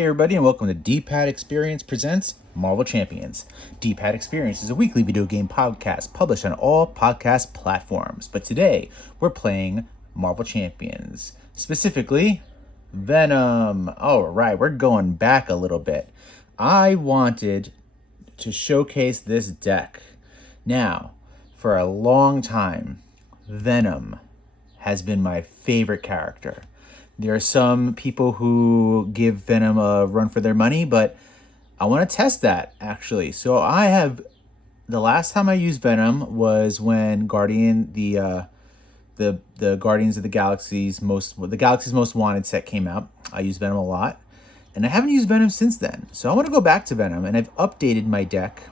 Hey everybody, and welcome to Dpad Experience presents Marvel Champions. Dpad Experience is a weekly video game podcast published on all podcast platforms. But today, we're playing Marvel Champions. Specifically, Venom. Alright, we're going back a little bit. I wanted to showcase this deck. Now, for a long time, Venom has been my favorite character. There are some people who give Venom a run for their money, but I want to test that, actually. So the last time I used Venom was when the Guardians of the Galaxy's Most Wanted set came out. I used Venom a lot, and I haven't used Venom since then. So I want to go back to Venom, and I've updated my deck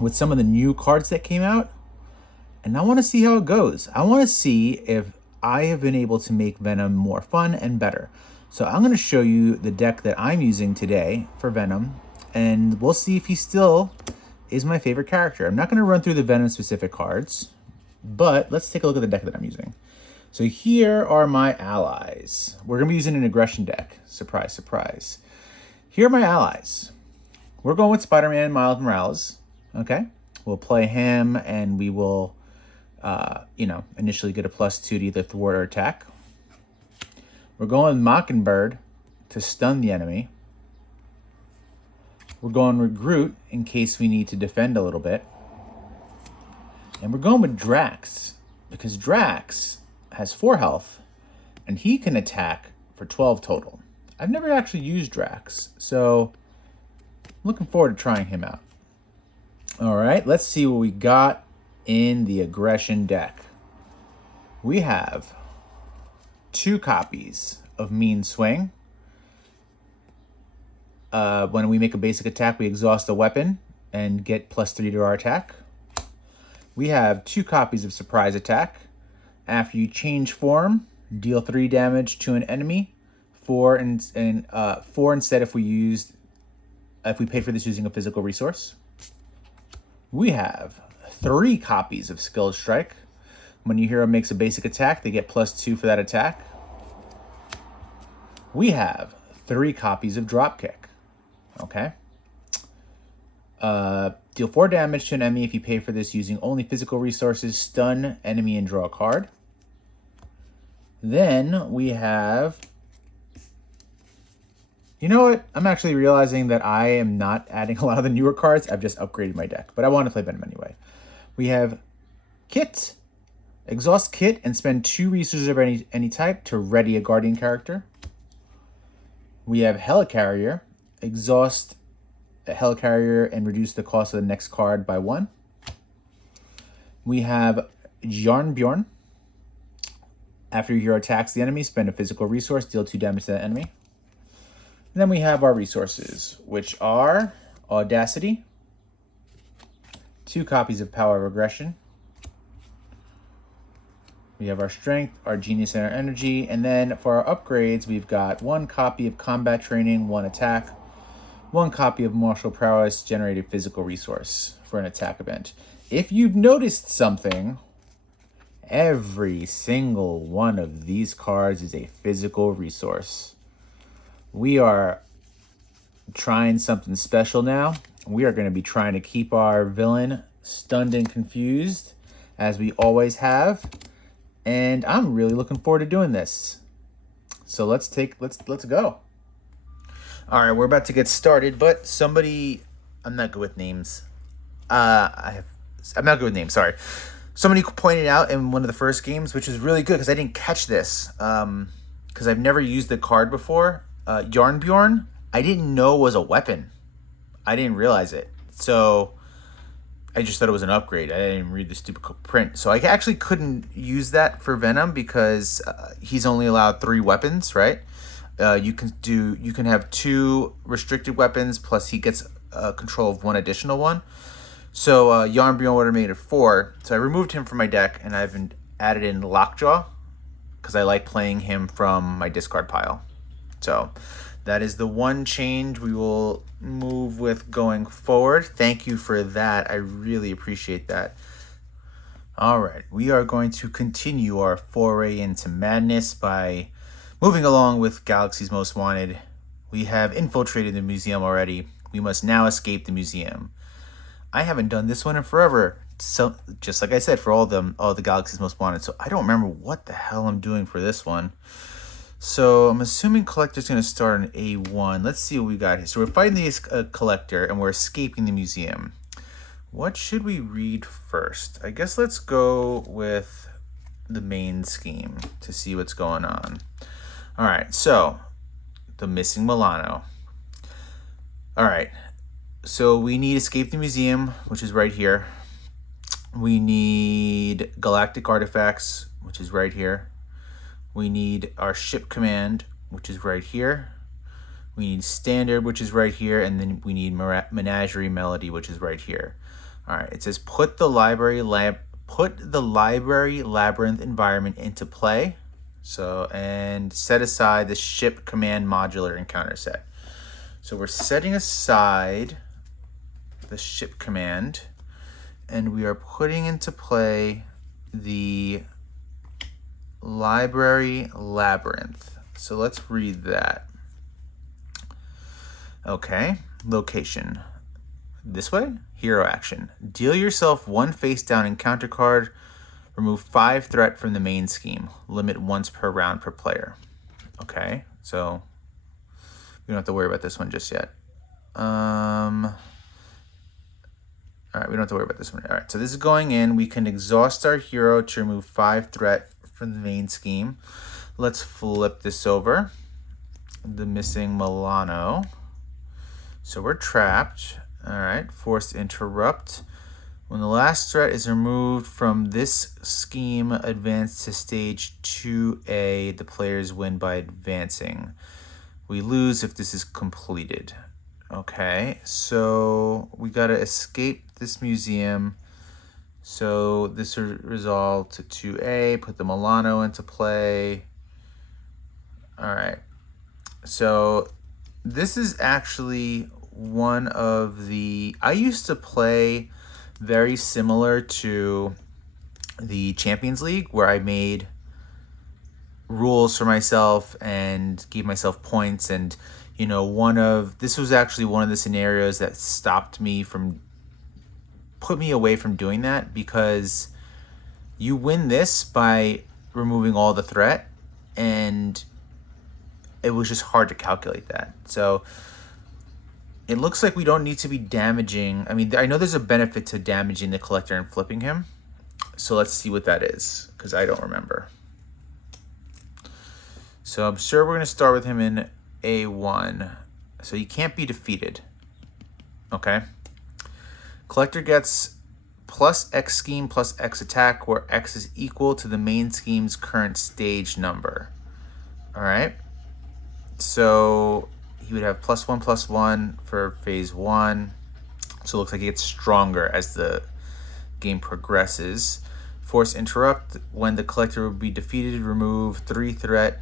with some of the new cards that came out, and I want to see how it goes. I want to see if I have been able to make Venom more fun and better. So I'm going to show you the deck that I'm using today for Venom, and we'll see if he still is my favorite character. I'm not going to run through the Venom specific cards, but let's take a look at the deck that I'm using. So here are my allies. We're going to be using an aggression deck. Surprise, surprise. Here are my allies. We're going with Spider-Man, Miles Morales. Okay? We'll play him, and we will initially get a +2 to either thwart or attack. We're going with Mockingbird to stun the enemy. We're going with Groot in case we need to defend a little bit. And we're going with Drax because Drax has 4 health and he can attack for 12 total. I've never actually used Drax, so I'm looking forward to trying him out. All right, let's see what we got in the aggression deck. We have 2 copies of Mean Swing. When we make a basic attack, we exhaust a weapon and get +3 to our attack. We have 2 copies of Surprise Attack. After you change form, deal 3 damage to an enemy. 4 instead if we paid for this using a physical resource. We have 3 copies of Skill Strike. When your hero makes a basic attack, they get +2 for that attack. We have 3 copies of Dropkick. Okay. Deal 4 damage to an enemy if you pay for this using only physical resources, stun enemy, and draw a card. Then we have... You know what? I'm actually realizing that I am not adding a lot of the newer cards. I've just upgraded my deck, but I want to play Venom anyway. We have Kit. Exhaust Kit and spend 2 resources of any type to ready a Guardian character. We have Helicarrier. Exhaust a Helicarrier and reduce the cost of the next card by 1. We have Jarnbjorn. After your hero attacks the enemy, spend a physical resource, deal 2 damage to that enemy. And then we have our resources, which are Audacity, 2 copies of Power of Aggression. We have our Strength, our Genius, and our Energy. And then for our upgrades, we've got 1 copy of Combat Training, 1 attack, 1 copy of Martial Prowess, generated physical resource for an attack event. If you've noticed something, every single one of these cards is a physical resource. We are trying something special now. We are going to be trying to keep our villain stunned and confused, as we always have. And I'm really looking forward to doing this. So let's go. All right, we're about to get started, but I'm not good with names. I'm not good with names, sorry. Somebody pointed out in one of the first games, which is really good because I didn't catch this, because I've never used the card before. Jarnbjorn, I didn't know was a weapon. I didn't realize it. So I just thought it was an upgrade. I didn't read the stupid print. So I actually couldn't use that for Venom because he's only allowed 3 weapons, right? You can have 2 restricted weapons, plus he gets control of 1 additional one. So Jarnbjorn would have made it 4. So I removed him from my deck, and I've added in Lockjaw because I like playing him from my discard pile. So that is the one change we will move with going forward. Thank you for that. I really appreciate that. All right, we are going to continue our foray into madness by moving along with Galaxy's Most Wanted We have infiltrated the museum already. We must now escape the museum. I haven't done this one in forever. So, just like I said, for all the Galaxy's Most Wanted. So I don't remember what the hell I'm doing for this one. So I'm assuming Collector's going to start on A1. Let's see what we got here. So we're fighting the Collector, and we're escaping the museum. What should we read first? I guess let's go with the main scheme to see what's going on. All right, so the missing Milano. All right, so we need escape the museum, which is right here. We need galactic artifacts, which is right here. We need our ship command, which is right here. We need standard, which is right here, and then we need menagerie melody, which is right here. All right, it says put the library labyrinth environment into play. So, and set aside the ship command modular encounter set. So we're setting aside the ship command, and we are putting into play the library labyrinth. So let's read that. Okay, location. This way, hero action. Deal yourself 1 face down encounter card. Remove 5 threat from the main scheme. Limit once per round per player. Okay, so we don't have to worry about this one just yet. All right, we don't have to worry about this one. All right, so this is going in. We can exhaust our hero to remove 5 threat from the main scheme. Let's flip this over. The missing Milano. So we're trapped. All right, forced to interrupt. When the last threat is removed from this scheme, advance to stage 2A. The players win by advancing. We lose if this is completed. Okay, so we gotta escape this museum. So this will resolve to 2A, put the Milano into play. All right, so this is actually one of the, I used to play very similar to the Champions League, where I made rules for myself and gave myself points. And, you know, this was actually one of the scenarios that put me away from doing that, because you win this by removing all the threat, and it was just hard to calculate that. So it looks like we don't need to be damaging. I mean, I know there's a benefit to damaging the Collector and flipping him. So let's see what that is, because I don't remember. So I'm sure we're going to start with him in A1. So he can't be defeated. Okay. Collector gets plus X scheme plus X attack, where X is equal to the main scheme's current stage number. All right. So he would have +1/+1 for phase 1. So it looks like he gets stronger as the game progresses. Force interrupt. When the Collector would be defeated, remove 3 threat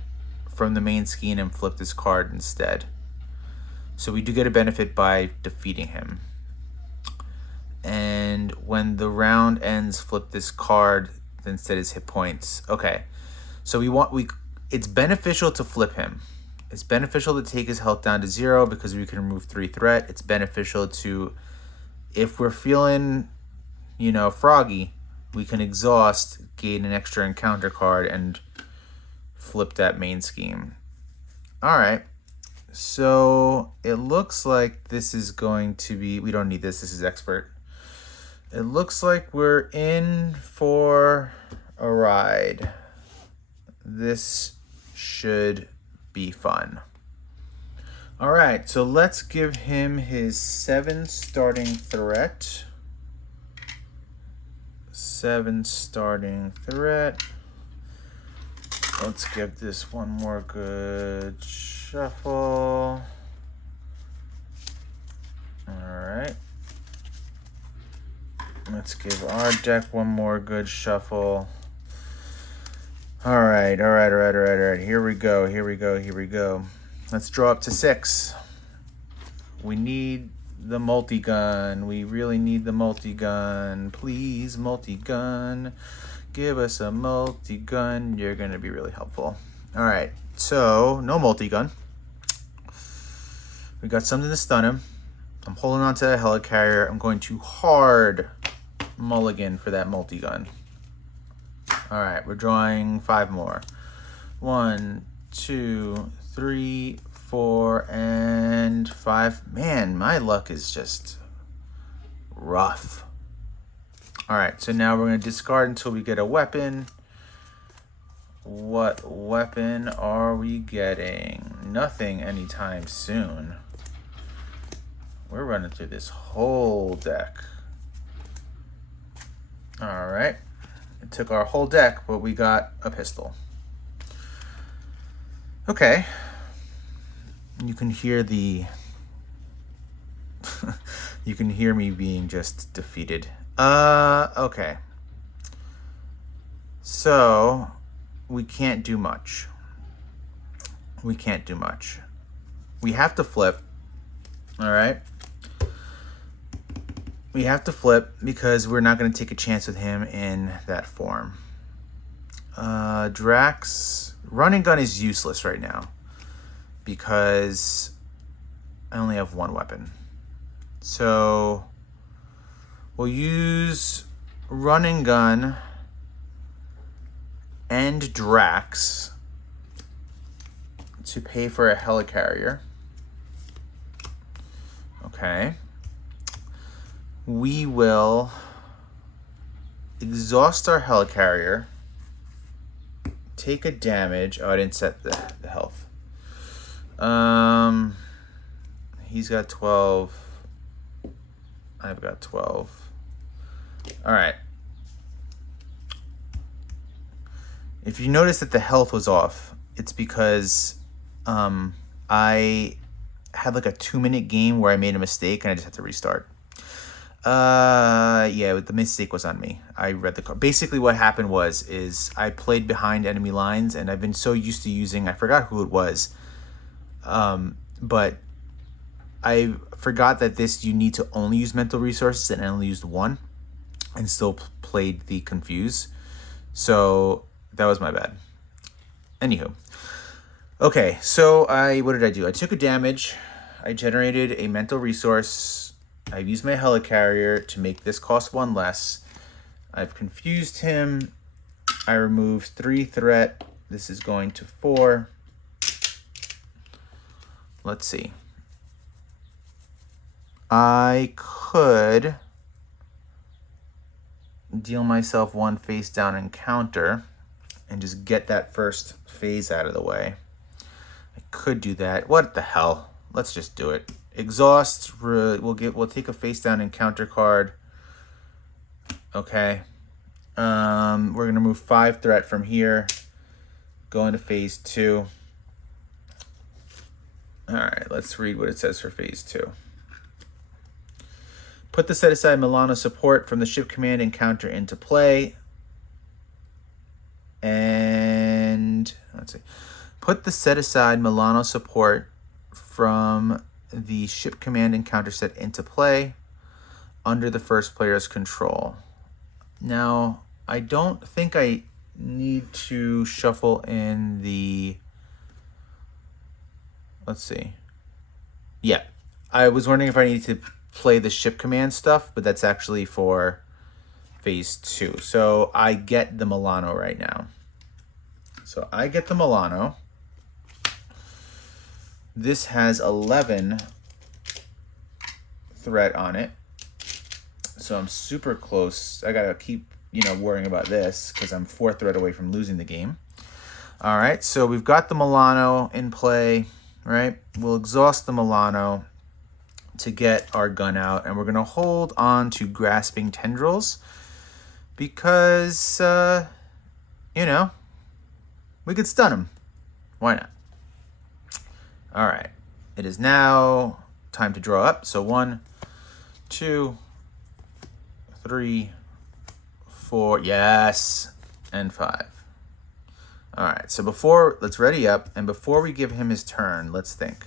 from the main scheme and flip this card instead. So we do get a benefit by defeating him. And when the round ends, flip this card instead his hit points. Okay, so it's beneficial to flip him. It's beneficial to take his health down to 0 because we can remove 3 threat. It's beneficial to, if we're feeling, froggy, we can exhaust, gain an extra encounter card, and flip that main scheme. All right. So it looks like this is going to be, we don't need this. This is expert. It looks like we're in for a ride. This should be fun. All right, so let's give him his 7 starting threat. 7 starting threat. Let's give this one more good shuffle. All right. Let's give our deck one more good shuffle. All right. Here we go. Let's draw up to 6. We need the multi-gun. We really need the multi-gun. Please, multi-gun. Give us a multi-gun. You're going to be really helpful. All right. So, no multi-gun. We got something to stun him. I'm holding on to the helicarrier. I'm going to hard mulligan for that multi-gun. All right, we're drawing 5 more. 1, 2, 3, 4, and 5. Man, my luck is just rough. All right, so now we're going to discard until we get a weapon. What weapon are we getting? Nothing anytime soon. We're running through this whole deck. All right. It took our whole deck, but we got a pistol. Okay. You can hear the... you can hear me being just defeated. Okay. So, we can't do much. We can't do much. We have to flip. All right. We have to flip because we're not going to take a chance with him in that form. Drax, running gun is useless right now because I only have 1 weapon. So we'll use running gun and Drax to pay for a helicarrier. Okay. We will exhaust our helicarrier, take a damage. Oh, I didn't set the health. He's got 12. I've got 12. All right. If you notice that the health was off, it's because I had like a 2-minute game where I made a mistake and I just had to restart. Yeah, the mistake was on me. I read the card. Basically what happened is I played behind enemy lines and I've been so used to using, I forgot who it was. But I forgot that you need to only use mental resources, and I only used 1 and still played the confuse. So that was my bad. Anywho. Okay, so what did I do? I took a damage. I generated a mental resource. I've used my helicarrier to make this cost 1 less. I've confused him. I removed 3 threat. This is going to 4. Let's see. I could deal myself 1 face down encounter and just get that first phase out of the way. I could do that. What the hell? Let's just do it. Exhaust. We'll take a face down encounter card. Okay. We're gonna move 5 threat from here. Go into phase 2. All right. Let's read what it says for phase 2. Put the set aside Milano support from the ship command encounter into play. And let's see. Put the set aside Milano support from the ship command encounter set into play under the first player's control. Now, I don't think I need to shuffle in the... Let's see. Yeah, I was wondering if I needed to play the ship command stuff, but that's actually for phase 2. So I get the Milano right now. So I get the Milano. This has 11 threat on it. So I'm super close. I gotta keep, worrying about this because I'm 4 threat away from losing the game. All right, so we've got the Milano in play, right? We'll exhaust the Milano to get our gun out, and we're gonna hold on to Grasping Tendrils because, we could stun him. Why not? All right, it is now time to draw up. So 1, 2, 3, 4, yes, and 5. All right, so let's ready up, and before we give him his turn, let's think.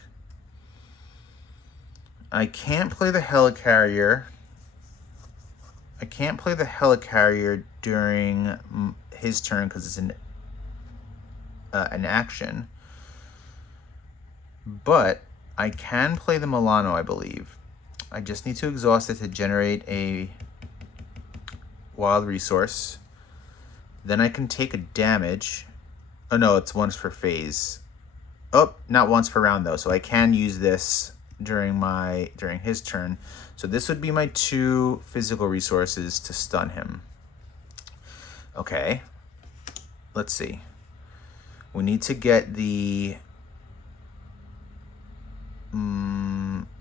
I can't play the helicarrier. I can't play the helicarrier during his turn because it's an action. But I can play the Milano, I believe. I just need to exhaust it to generate a wild resource. Then I can take a damage. Oh no, it's once per phase. Oh, not once per round though, so I can use this during his turn. So this would be my 2 physical resources to stun him. Okay. Let's see. We need to get the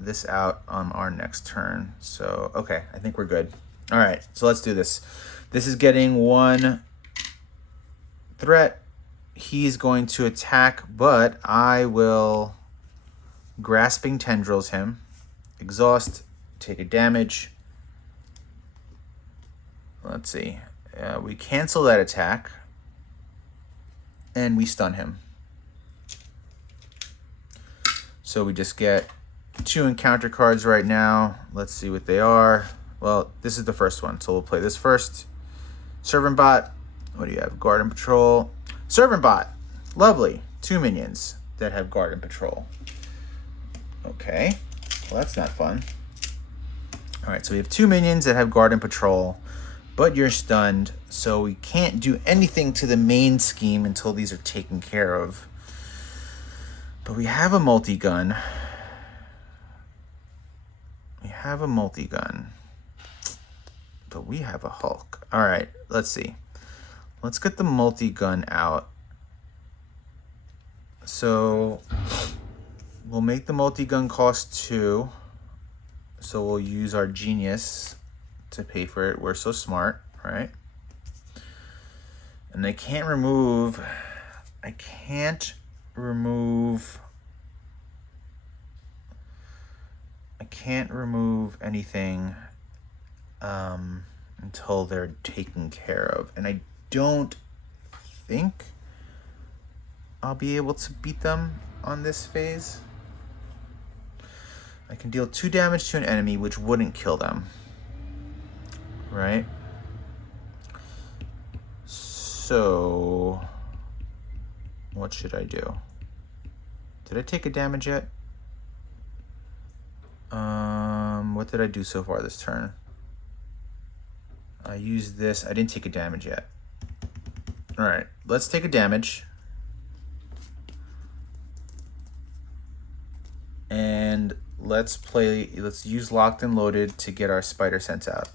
this out on our next turn. So, okay, I think we're good. All right, so let's do this. This is getting 1 threat. He's going to attack, but I will Grasping Tendrils him. Exhaust, take a damage. Let's see. We cancel that attack, and we stun him. So we just get 2 encounter cards right now. Let's see what they are. Well, this is the first one, so we'll play this first. Servant Bot. What do you have? Guard and Patrol. Servant Bot. Lovely. 2 minions that have Guard and Patrol. Okay. Well, that's not fun. All right, so we have 2 minions that have Guard and Patrol, but you're stunned, so we can't do anything to the main scheme until these are taken care of. But we have a multi-gun. But we have a Hulk. All right, let's see. Let's get the multi-gun out. So we'll make the multi-gun cost 2. So we'll use our genius to pay for it. We're so smart, right? And I can't remove anything until they're taken care of. And I don't think I'll be able to beat them on this phase. I can deal 2 damage to an enemy, which wouldn't kill them. Right? So what should I do? Did I take a damage yet? What did I do so far this turn? I used this. I didn't take a damage yet. All right, let's take a damage. And let's use Locked and Loaded to get our Spider Sense out.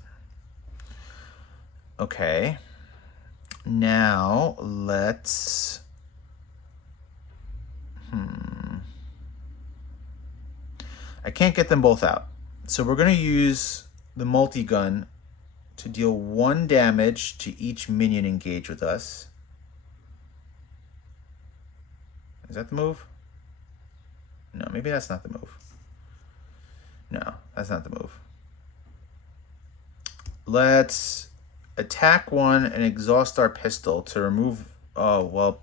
Okay. Now let's I can't get them both out. So we're going to use the multi-gun to deal 1 damage to each minion engaged with us. Is that the move? No, maybe that's not the move. No, that's not the move. Let's attack 1 and exhaust our pistol to remove... Oh, well,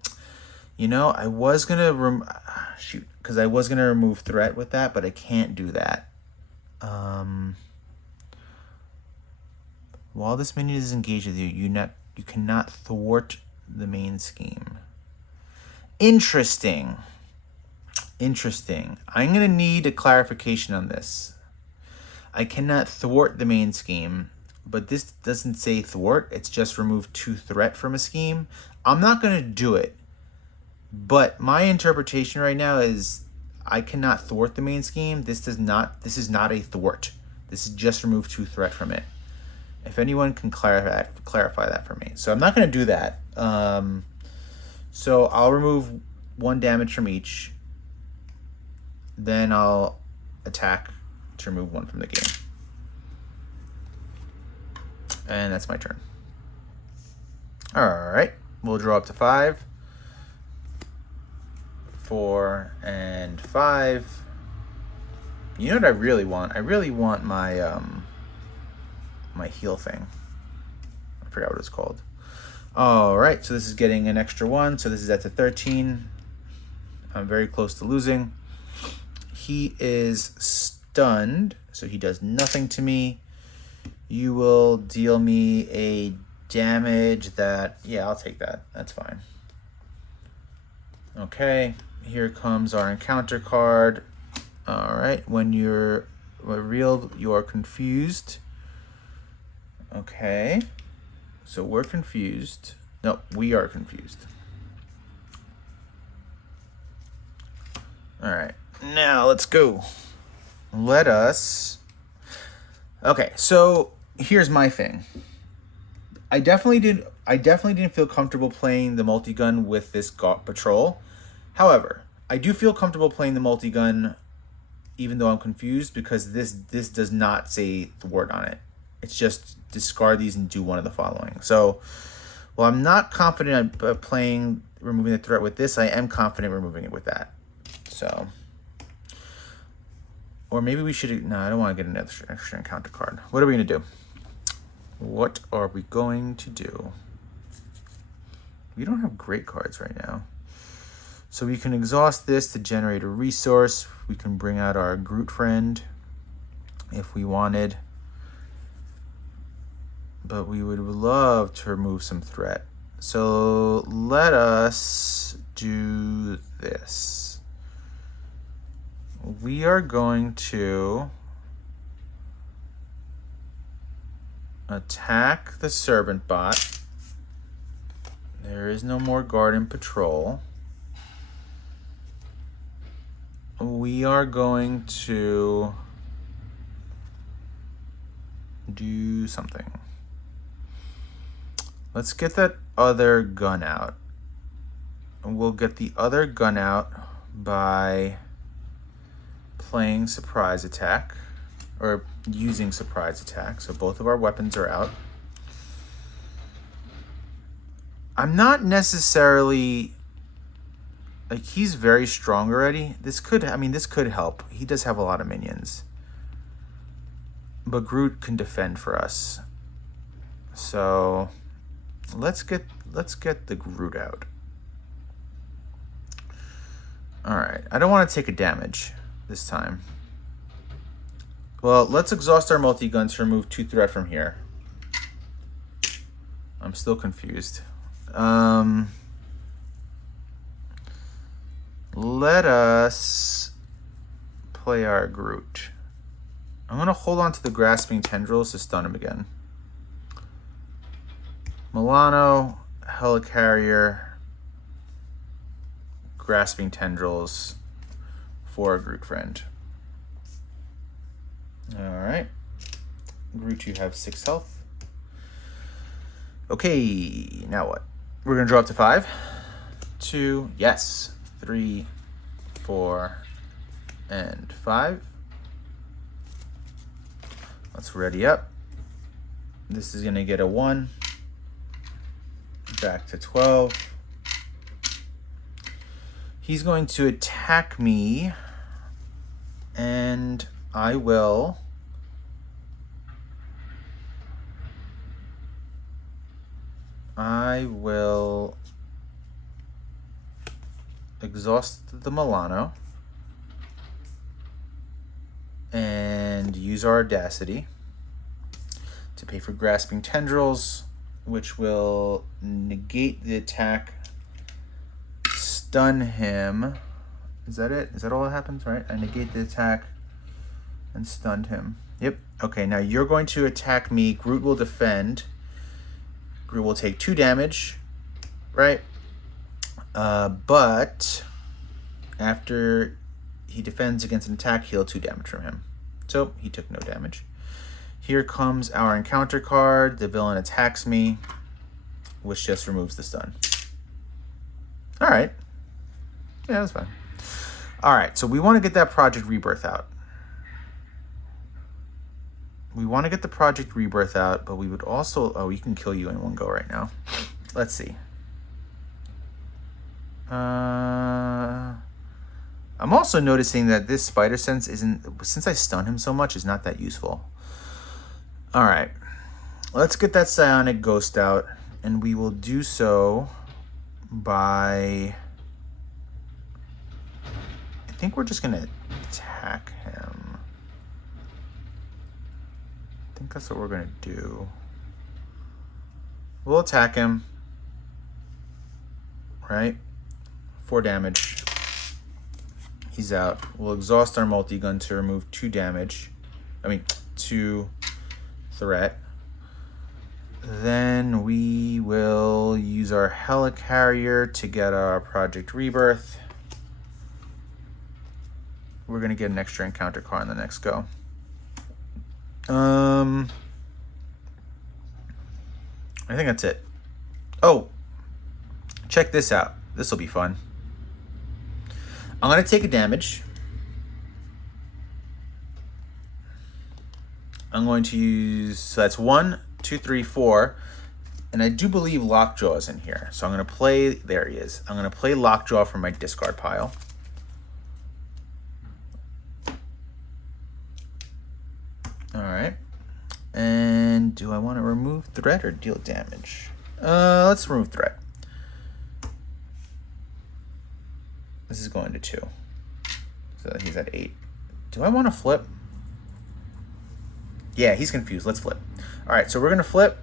you know, I was going to... Shoot, because I was going to remove threat with that, but I can't do that. While this minion is engaged with you, you cannot thwart the main scheme. Interesting. I'm going to need a clarification on this. I cannot thwart the main scheme, but this doesn't say thwart. It's just remove 2 threat from a scheme. I'm not going to do it, but my interpretation right now is I cannot thwart the main scheme. This is not a thwart. This is just remove 2 threat from it. If anyone can clarify that for me. So I'm not going to do that. So I'll remove 1 damage from each. Then I'll attack to remove 1 from the game. And that's my turn. All right. We'll draw up to 5. 4 and 5. You know what I really want? I really want my my heal thing. I forgot what it's called. All right, so this is getting an extra 1. So this is at the 13. I'm very close to losing. He is stunned, so he does nothing to me. You will deal me a damage that... Yeah, I'll take that. That's fine. Okay, here comes our encounter card. All right, when you're revealed, you're confused. Okay, so we're confused. No, we are confused. All right, now let's go. Let us. Okay, so here's my thing. I definitely didn't feel comfortable playing the multi-gun with this patrol. However, I do feel comfortable playing the multi-gun even though I'm confused, because this does not say thwart on it. It's just discard these and do one of the following. So, while I'm not confident playing removing the threat with this, I am confident removing it with that. So, or maybe we should. No, I don't want to get an extra encounter card. What are we gonna do? What are we going to do? We don't have great cards right now. So we can exhaust this to generate a resource. We can bring out our Groot friend if we wanted. But we would love to remove some threat. So let us do this. We are going to attack the servant bot. There is no more guard and patrol. We are going to do something. Let's get that other gun out. And we'll get the other gun out by playing surprise attack, or using surprise attack. So both of our weapons are out. I'm not necessarily, like, he's very strong already. This could help. He does have a lot of minions. But Groot can defend for us. So let's get the Groot out. All right. I don't want to take a damage this time. Well, let's exhaust our multi-gun to remove 2 threat from here. I'm still confused. Let us play our Groot. I'm going to hold on to the grasping tendrils to stun him again. Milano, Helicarrier, grasping tendrils for a Groot friend. Alright. Groot, you have 6 health. Okay, now what? We're going to draw up to 5. 2, yes. 3, 4, and 5. Let's ready up. This is going to get a 1. Back to 12. He's going to attack me, and I will exhaust the Milano and use our Audacity to pay for grasping tendrils, which will negate the attack, stun him. Is that it? Is that all that happens, right? I negate the attack and stunned him. Yep. Okay, now you're going to attack me. Groot will defend. Groot will take 2 damage, right? But after he defends against an attack, heal 2 damage from him. So he took no damage. Here comes our encounter card. The villain attacks me, which just removes the stun. All right. Yeah, that's fine. All right, so we want to get that Project Rebirth out. We want to get the Project Rebirth out, but we would also... Oh, we can kill you in one go right now. Let's see. I'm also noticing that this Spider Sense isn't... Since I stun him so much, is not that useful. All right. Let's get that Psionic Ghost out, and we will do so by... I think we're just going to attack him. I think that's what we're going to do. We'll attack him. Right? 4 damage. He's out. We'll exhaust our multi-gun to remove 2 damage. 2 threat. Then we will use our helicarrier to get our Project Rebirth. We're gonna get an extra encounter card on the next go. I think that's it. Oh, check this out. This will be fun. I'm gonna take a damage. I'm going to use, so that's 1, 2, 3, 4. And I do believe Lockjaw is in here. So I'm gonna play, there he is. I'm gonna play Lockjaw from my discard pile. All right. And do I want to remove threat or deal damage? Let's remove threat. This is going to 2. So he's at 8. Do I want to flip? Yeah, he's confused. Let's flip. All right, so we're going to flip.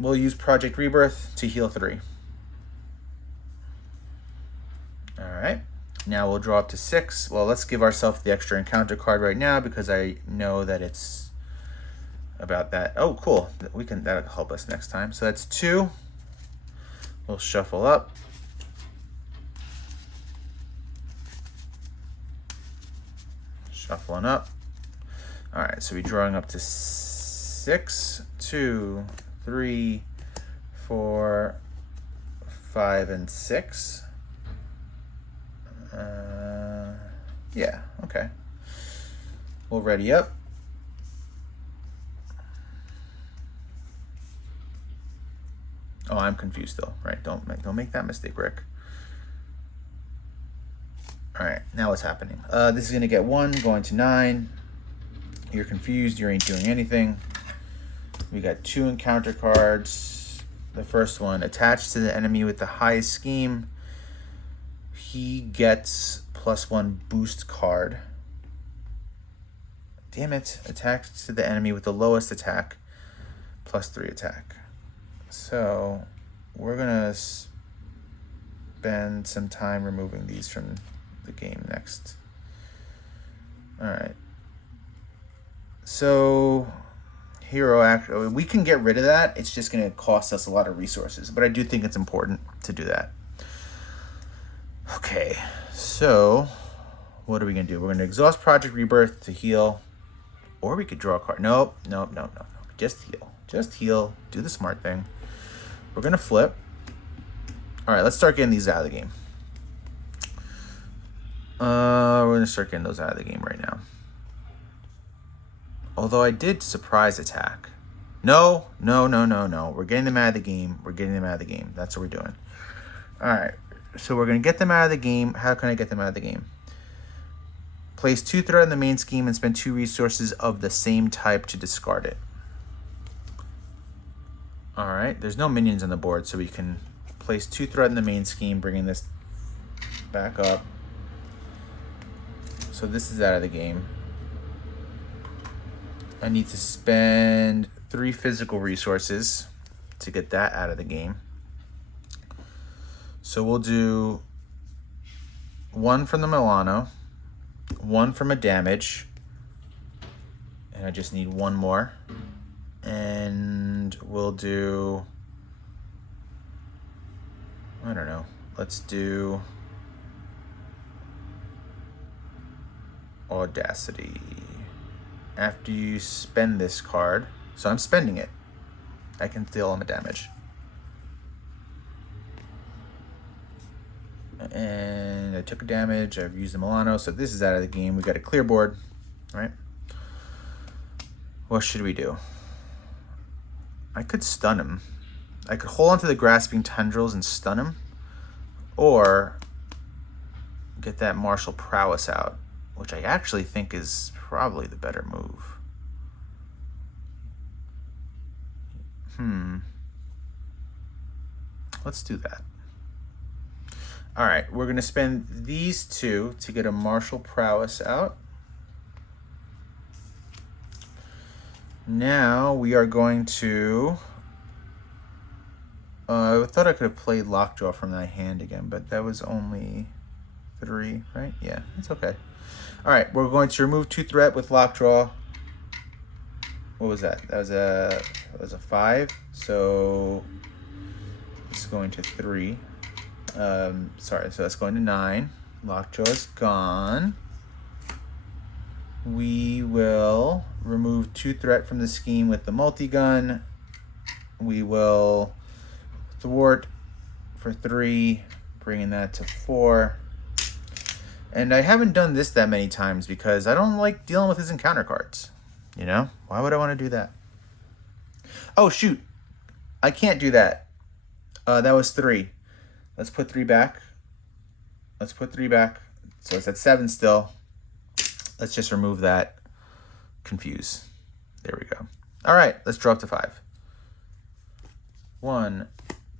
We'll use Project Rebirth to heal 3. All right. Now we'll draw up to 6. Well, let's give ourselves the extra encounter card right now because I know that it's about that. Oh, cool. That'll help us next time. So that's 2. We'll shuffle up. Shuffling up. All right, so we're drawing up to 6, 2, 3, 4, 5, and 6. Yeah, okay. We'll ready up. Oh, I'm confused still, right? Don't make that mistake, Rick. All right, now what's happening? This is gonna get 1, going to 9. You're confused, you ain't doing anything. We got 2 encounter cards. The first one, attached to the enemy with the highest scheme. He gets +1 boost card. Damn it, attached to the enemy with the lowest attack, +3 attack. So we're gonna spend some time removing these from the game next. All right. So hero act, we can get rid of that. It's just gonna cost us a lot of resources, but I do think it's important to do that. Okay, so what are we gonna do? We're gonna exhaust Project Rebirth to heal, or we could draw a card. Nope. Just heal. Just heal. Do the smart thing. We're gonna flip. All right, let's start getting these out of the game. We're gonna start getting those out of the game right now. Although I did surprise attack. No. We're getting them out of the game. That's what we're doing. All right. So we're going to get them out of the game. How can I get them out of the game? Place 2 threat in the main scheme and spend 2 resources of the same type to discard it. All right. There's no minions on the board, so we can place 2 threat in the main scheme, bringing this back up. So this is out of the game. I need to spend 3 physical resources to get that out of the game. So we'll do 1 from the Milano, 1 from a damage, and I just need 1 more. And we'll do, I don't know, let's do Audacity. After you spend this card, so I'm spending it, I can deal him a damage. And I took a damage, I've used the Milano, so this is out of the game. We got a clear board, right? What should we do? I could stun him. I could hold on to the grasping tendrils and stun him, or get that martial prowess out, which I actually think is probably the better move. Let's do that. All right, we're gonna spend these 2 to get a martial prowess out. Now we are going to, I thought I could have played Lockjaw from that hand again, but that was only 3, right? Yeah, it's okay. All right, we're going to remove 2 threat with Lockjaw. What was that? That was a 5. So it's going to 3. Sorry, so that's going to 9. Lockjaw's gone. We will remove 2 threat from the scheme with the multi-gun. We will thwart for 3, bringing that to 4. And I haven't done this that many times because I don't like dealing with his encounter cards. You know? Why would I want to do that? Oh, shoot. I can't do that. That was 3. Let's put 3 back. Let's put 3 back. So it's at 7 still. Let's just remove that. Confuse. There we go. All right, let's draw up to 5. 1,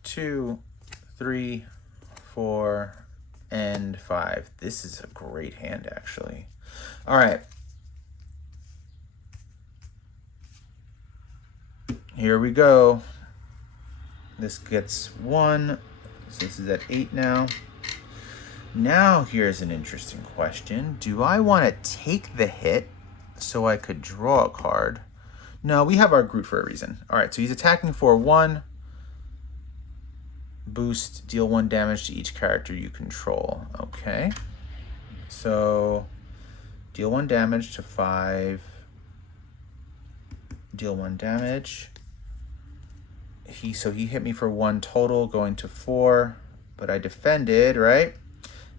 2, 3, 4, and 5. This is a great hand, actually. All right. Here we go. This gets 1. So this is at 8 now. Now here's an interesting question. Do I want to take the hit so I could draw a card? No, we have our Groot for a reason. All right, so he's attacking for 1. Boost, deal 1 damage to each character you control. Okay. So deal 1 damage to 5. Deal 1 damage. So he hit me for 1 total, going to 4. But I defended, right?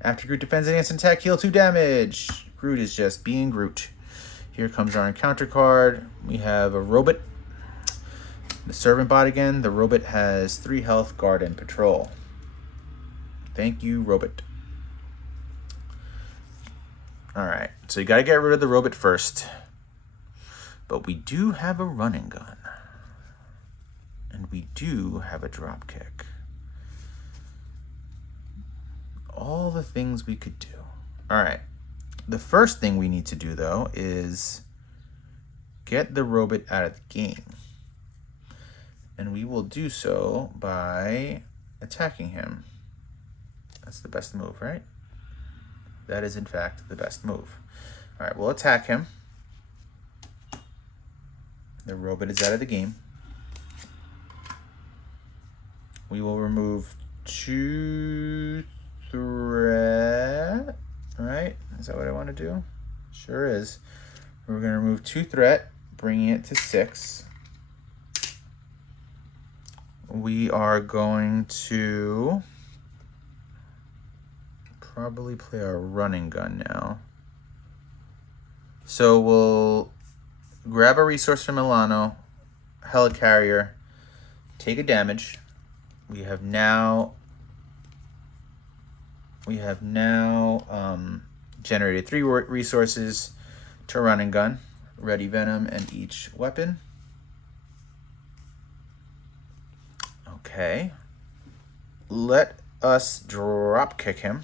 After Groot defends against an attack, heal 2 damage. Groot is just being Groot. Here comes our encounter card. We have a robot. The servant bot again. The robot has 3 health, guard, and patrol. Thank you, robot. Alright, so you gotta get rid of the robot first. But we do have a running gun. And we do have a drop kick. All the things we could do. Alright. The first thing we need to do, though, is get the robot out of the game. And we will do so by attacking him. That's the best move, right? That is, in fact, the best move. All right, we'll attack him. The robot is out of the game. We will remove 2 threat. Right? Is that what I want to do? Sure is. We're going to remove 2 threat, bringing it to 6. We are going to probably play our running gun now. So we'll grab a resource from Milano, helicarrier, take a damage. We have now generated 3 resources to run and gun. Ready Venom and each weapon. Okay. Let us drop kick him.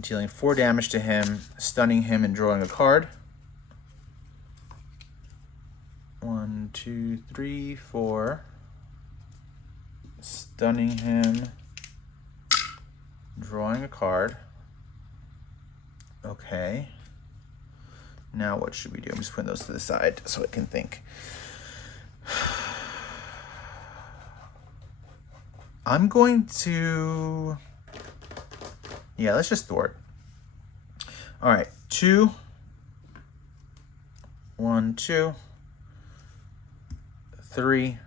Dealing 4 damage to him, stunning him, and drawing a card. 1, 2, 3, 4. Stunning him, drawing a card. Okay. Now what should we do? I'm just putting those to the side so I can think. I'm going to... Yeah, let's just thwart. All right, 2. 1, 2. 3.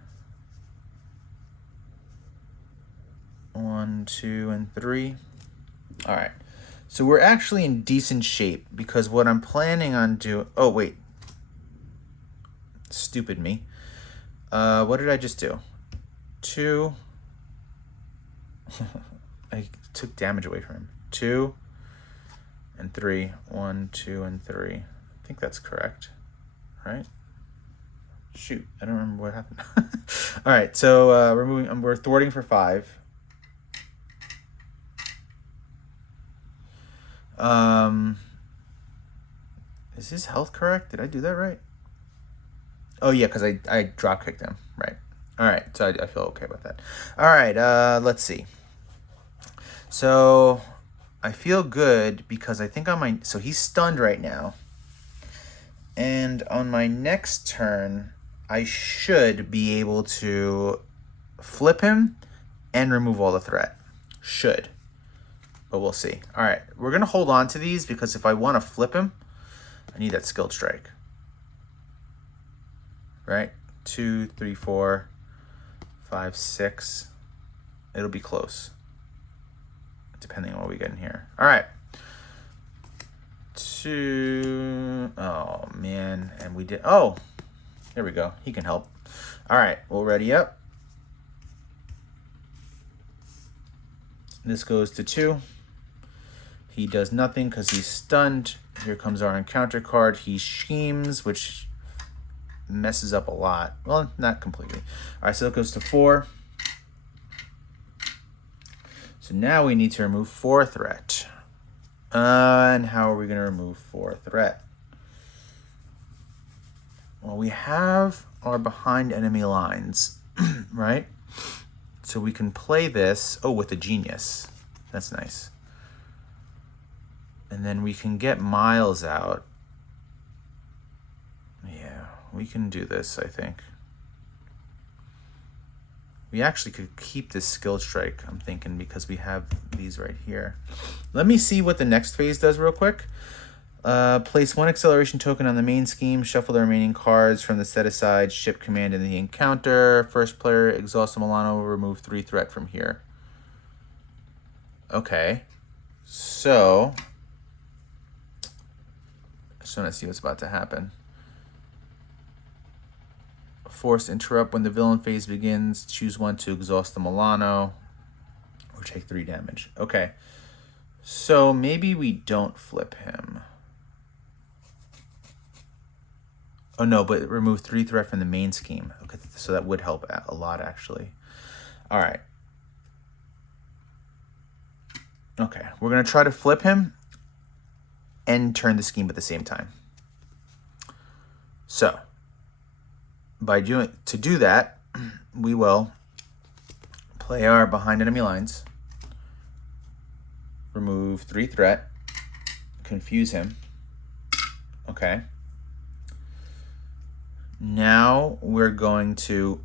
1, 2, and 3. All right. So we're actually in decent shape because what I'm planning on doing... Oh, wait. Stupid me. What did I just do? 2. I took damage away from him. 2 and 3. 1, 2, and 3. I think that's correct. Right? Shoot, I don't remember what happened. All right, so we're thwarting for 5. Is his health correct? Did I do that right? Oh yeah, because I drop kicked him. Right. All right, so I feel okay about that. All right, let's see. So I feel good because I think on my... So he's stunned right now. And on my next turn, I should be able to flip him and remove all the threat. Should. But we'll see. All right, we're going to hold on to these because if I want to flip him, I need that skilled strike. Right? 2, 3, 4, 5, 6. It'll be close, depending on what we get in here. All right. 2. Oh, man. And we did... Oh, there we go. He can help. All right, we'll ready up. This goes to 2. He does nothing because he's stunned. Here comes our encounter card. He schemes, which messes up a lot. Well, not completely. All right, so it goes to 4. So now we need to remove 4 threat. And how are we going to remove 4 threat? Well, we have our behind enemy lines, right? So we can play this, with a genius. That's nice. And then we can get Miles out. Yeah, we can do this, I think. We actually could keep this skill strike, I'm thinking, because we have these right here. Let me see what the next phase does real quick. Place 1 acceleration token on the main scheme. Shuffle the remaining cards from the set-aside ship command in the encounter. First player, exhaust Milano, remove 3 threat from here. Okay. So... I just want to see what's about to happen. Force interrupt when the villain phase begins. Choose 1 to exhaust the Milano or take 3 damage. Okay. So maybe we don't flip him. Oh no, but remove 3 threat from the main scheme. Okay, so that would help a lot actually. All right. Okay, we're going to try to flip him and turn the scheme at the same time. So, to do that, we will play our behind enemy lines, remove 3 threat, confuse him. Okay. Now we're going to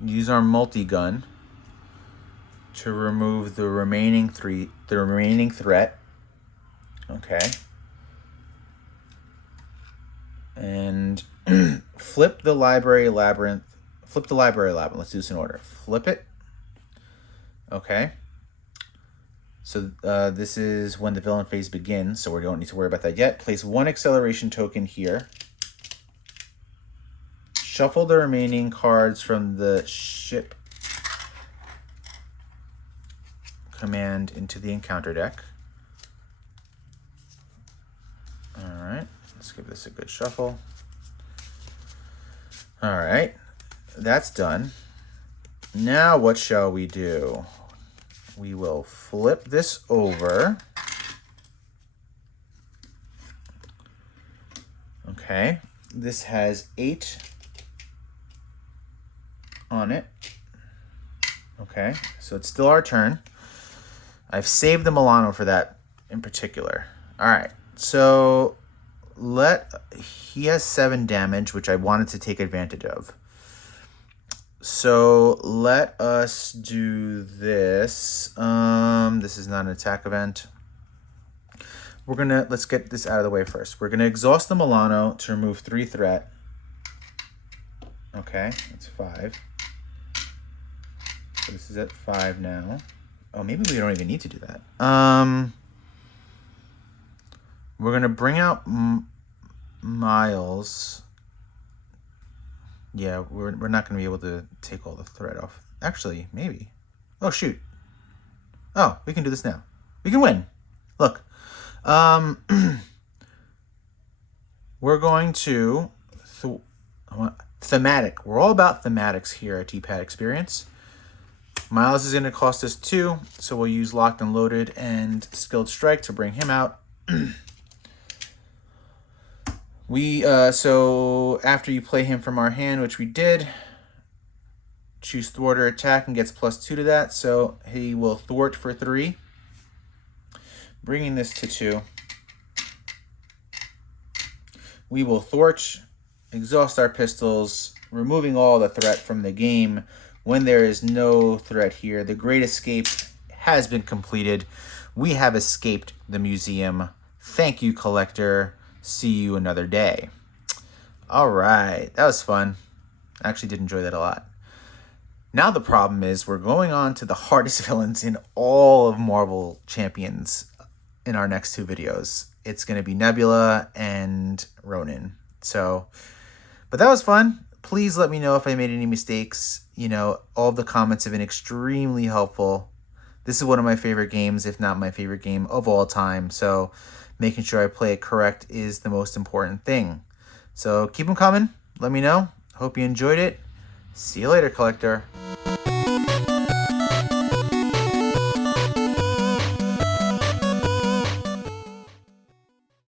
use our multi-gun to remove the remaining threat. Okay. And flip the library labyrinth. Let's do this in order. Flip it. Okay. So this is when the villain phase begins, so we don't need to worry about that yet. Place 1 acceleration token here. Shuffle the remaining cards from the ship command into the encounter deck. All right, let's give this a good shuffle. All right, that's done. Now what shall we do? We will flip this over. Okay, this has 8 on it. Okay, so it's still our turn. I've saved the Milano for that in particular. All right, so he has 7 damage, which I wanted to take advantage of. So let us do this. This is not an attack event. Let's get this out of the way first. We're gonna exhaust the Milano to remove 3 threat. Okay, that's 5. So this is at 5 now. Oh, maybe we don't even need to do that. We're gonna bring out Miles. Yeah, we're not gonna be able to take all the threat off. Actually, maybe. Oh shoot. Oh, we can do this now. We can win. Look. We're going to thematic. We're all about thematics here at Dpad Experience. Miles is going to cost us 2, so we'll use Locked and Loaded and Skilled Strike to bring him out. So after you play him from our hand, which we did, choose thwart or attack and gets +2 to that. So he will thwart for 3, bringing this to 2. We will thwart, exhaust our pistols, removing all the threat from the game. When there is no threat here, the Great Escape has been completed. We have escaped the museum. Thank you, collector. See you another day. All right, that was fun. I actually did enjoy that a lot. Now the problem is we're going on to the hardest villains in all of Marvel Champions in our next 2 videos. It's going to be Nebula and Ronin. But that was fun. Please let me know if I made any mistakes. You know, all the comments have been extremely helpful. This is one of my favorite games, if not my favorite game of all time. So making sure I play it correct is the most important thing. So keep them coming. Let me know. Hope you enjoyed it. See you later, collector.